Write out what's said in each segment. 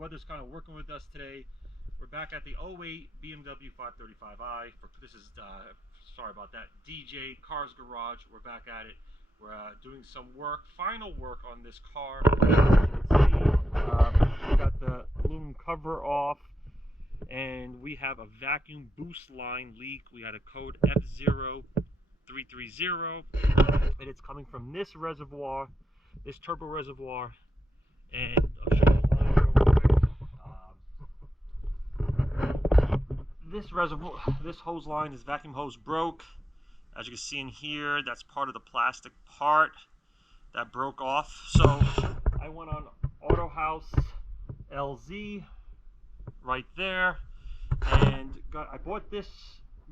weather's kind of working with us today. We're back at the 08 BMW 535i. This is, sorry about that, DJ Cars Garage. We're back at it. We're doing some work, final work on this car. As you can see, we got the aluminum cover off, and we have a vacuum boost line leak. We had a code F0330, and it's coming from this reservoir, this turbo reservoir. And I'll show you the line real quick. This hose line, this vacuum hose broke. As you can see in here, that's part of the plastic part that broke off. So I went on Auto House LZ right there, and I bought this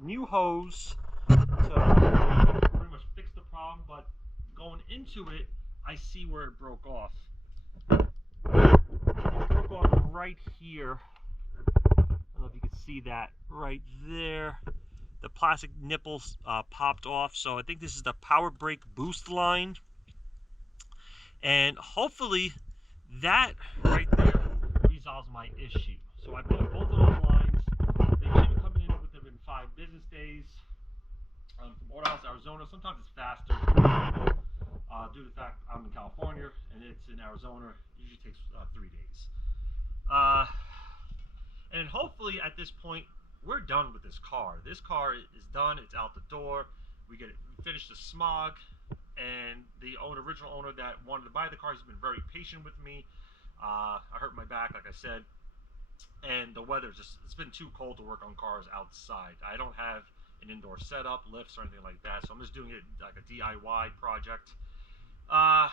new hose to pretty much fix the problem. But going into it, I see where it broke off. It broke off right here. I don't know if you can see that right there. The plastic nipples popped off, so I think this is the power brake boost line, and hopefully that right there resolves my issue. So I bought both of those lines. They should be coming in within 5 business days from Auto House, Arizona. Sometimes it's faster due to the fact I'm in California and it's in Arizona. It usually takes 3 days. And hopefully at this point we're done with this car. This car is done. It's out the door. We finished the smog, and the original owner that wanted to buy the car has been very patient with me. I hurt my back, like I said, and the weather it's been too cold to work on cars outside. I don't have an indoor setup, lifts, or anything like that, so I'm just doing it like a DIY project. Yeah,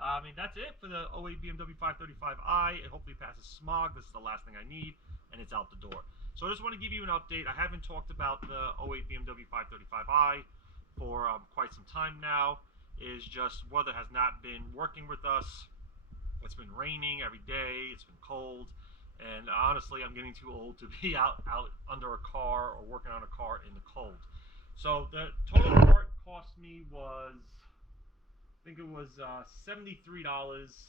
I mean, that's it for the 08 BMW 535i. It hopefully passes smog. This is the last thing I need, and it's out the door. So I just want to give you an update. I haven't talked about the 08 BMW 535i for quite some time now. Is just weather has not been working with us. It's been raining every day. It's been cold, and honestly, I'm getting too old to be out under a car or working on a car in the cold. So the total part cost me was, I think it was $73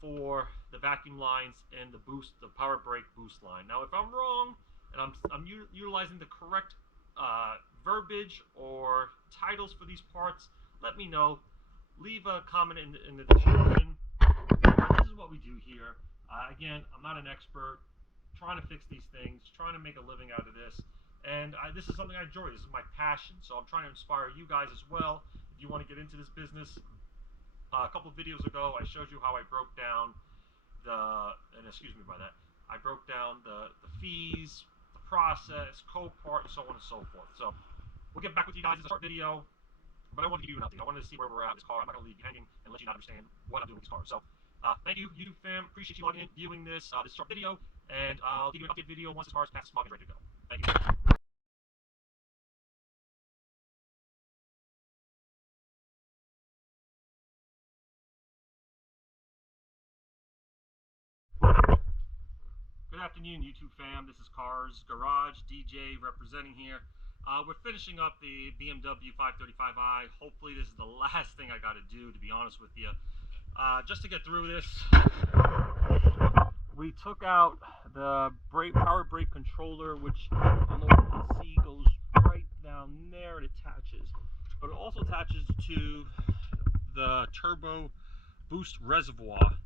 for the vacuum lines and the power brake boost line. Now, if I'm wrong and I'm utilizing the correct verbiage or titles for these parts, let me know. Leave a comment in the description. This is what we do here. Again, I'm not an expert. Trying to fix these things, trying to make a living out of this, and this is something I enjoy. This is my passion, so I'm trying to inspire you guys as well. If you want to get into this business, a couple of videos ago, I showed you how I broke down excuse me by that, I broke down the fees, the process, Copart, and so on and so forth. So we'll get back with you guys in a short video, but I wanted to give you an update. I wanted to see where we're at with this car. I'm not going to leave you hanging and let you not understand what I'm doing with this car. So thank you, YouTube fam. Appreciate you logging in, viewing this short video, and I'll give you an update video once this car is past smog and ready to go. Thank you. Good afternoon, YouTube fam. This is Cars Garage, DJ representing here. We're finishing up the BMW 535i. Hopefully this is the last thing I got to do, to be honest with you. Just to get through this, we took out the power brake controller, which I don't know if you can see goes right down there. It attaches, but it also attaches to the turbo boost reservoir.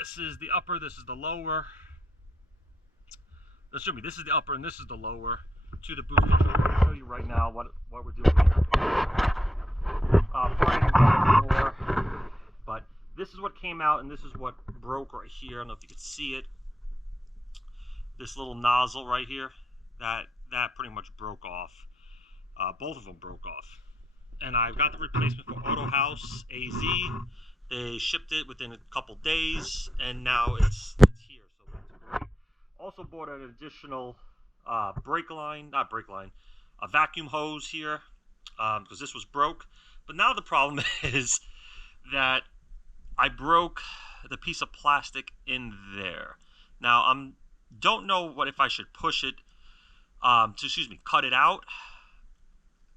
This is the upper, this is the lower. Excuse me, this is the upper and this is the lower to the boost controller. I'll show you right now what we're doing here. But this is what came out and this is what broke right here. I don't know if you can see it. This little nozzle right here, that pretty much broke off. Both of them broke off. And I've got the replacement for Auto House AZ. They shipped it within a couple days, and now it's here, so that's great. Also bought an additional a vacuum hose here, because this was broke. But now the problem is that I broke the piece of plastic in there. Now don't know if I should push it cut it out.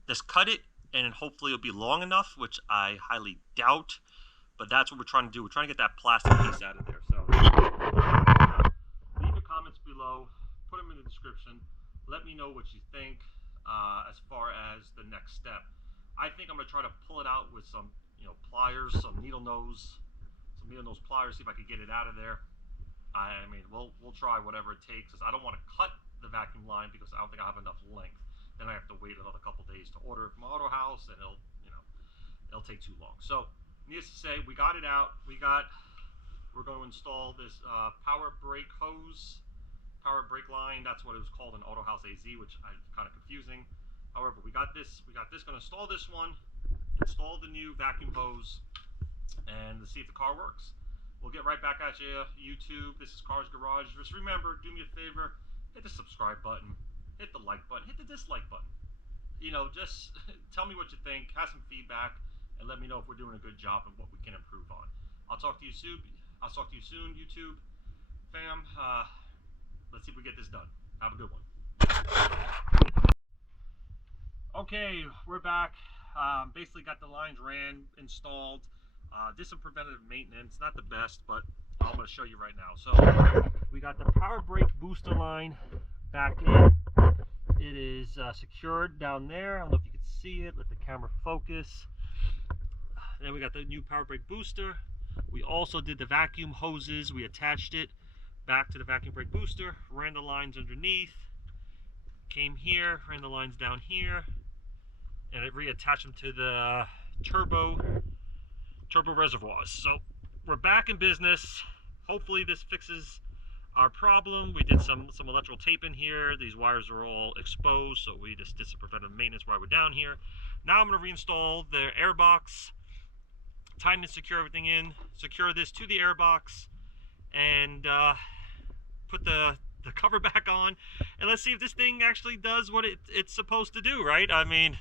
Just cut it, and hopefully it'll be long enough, which I highly doubt. But that's what we're trying to do. We're trying to get that plastic piece out of there. So leave your comments below. Put them in the description. Let me know what you think as far as the next step. I think I'm going to try to pull it out with some, pliers, some needle nose pliers, see if I could get it out of there. I mean, we'll try whatever it takes, because I don't want to cut the vacuum line because I don't think I have enough length. Then I have to wait another couple days to order it from Auto House, and it'll take too long. So, needless to say, we got it out. We're going to install this power brake hose, power brake line. That's what it was called in Auto House AZ, which is kind of confusing. However, we got this. Going to install this one, install the new vacuum hose, and to see if the car works. We'll get right back at you, YouTube. This is Cars Garage. Just remember, do me a favor, hit the subscribe button, hit the like button, hit the dislike button. Just tell me what you think, have some feedback, and let me know if we're doing a good job and what we can improve on. I'll talk to you soon. YouTube fam. Let's see if we get this done. Have a good one. Okay, we're back. Basically got the lines installed. Did some preventative maintenance, not the best, but I'm going to show you right now. So we got the power brake booster line back in. It is secured down there. I don't know if you can see it. Let the camera focus. Then we got the new power brake booster. We also did the vacuum hoses. We attached it back to the vacuum brake booster, ran the lines underneath, came here, ran the lines down here, and it reattached them to the turbo reservoirs. So we're back in business. Hopefully this fixes our problem. We did some electrical tape in here. These wires are all exposed, so we just did some preventive maintenance while we're down here. Now I'm going to reinstall the air box, tighten and secure everything in, secure this to the air box, and put the cover back on, and let's see if this thing actually does what it's supposed to do, right? I mean,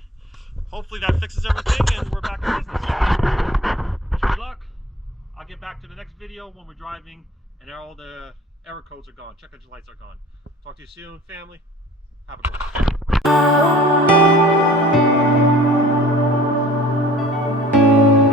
hopefully that fixes everything and we're back in business. So, good luck. I'll get back to the next video when we're driving and all the error codes are gone. Check engine lights are gone. Talk to you soon, family. Have a good one.